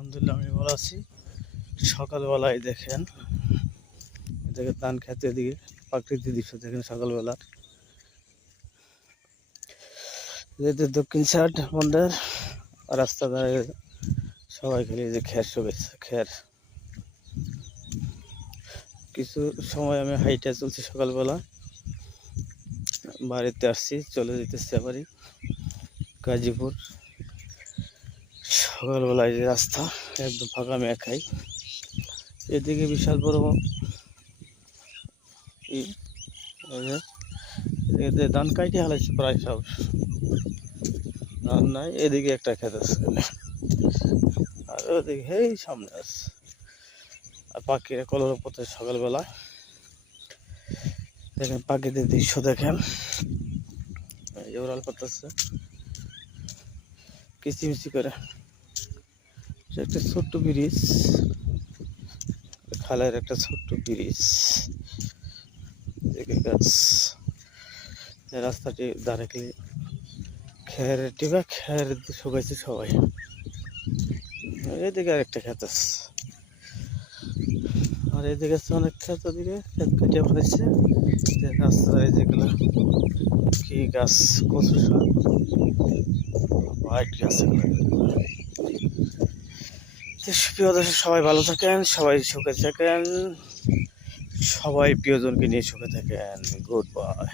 আলহামদুলিল্লাহ আমি ভালো আছি। সকালবেলায় দেখেন এদিকে ধান খেতে, এদিকে প্রাকৃতিক দৃশ্য দেখেন সকালবেলার। যেহেতু দক্ষিণ সাইড আমাদের রাস্তা ধারে সবাই খেলে যে খের শুকেছে খের। কিছু সময় আমি হাইটে চলছি সকালবেলা, বাড়িতে আসছি, চলে যেতেছি আবারই গাজীপুর। সকালবেলায় যে রাস্তা একদম ফাঁকা মেঘাই, এদিকে বিশাল বড় এতে ধান কাইটে হালাইছে প্রায় সব, ধান নাই। এদিকে একটা খেত আছে আর ওদিকে এই সামনে আছে। আর পাখিরা কলর পথে সকালবেলা দেখেন পাখিদের দৃশ্য দেখেন, এই ওরাল করতেছে কিচিমিচি করে। একটা ছোট্ট ব্রিজ, খালের একটা ছোট্ট ব্রিজ, গাছ। রাস্তাটি ধারে খের টিবা খের শুকাইছে সবাই। এদিকে আরেকটা খেত আছে, আর এদিকে আছে অনেক খেত, ওদিকে খেত কেটে ফেলেছে। রাস্তায় যেগুলো কি গাছ, কচু শাক, হোয়াইট গাছ। প্রিয় দর্শক, সবাই ভালো থাকেন, সবাই সুখে থাকেন, সবাই প্রিয়জনকে নিয়ে সুখে থাকেন। Good bye.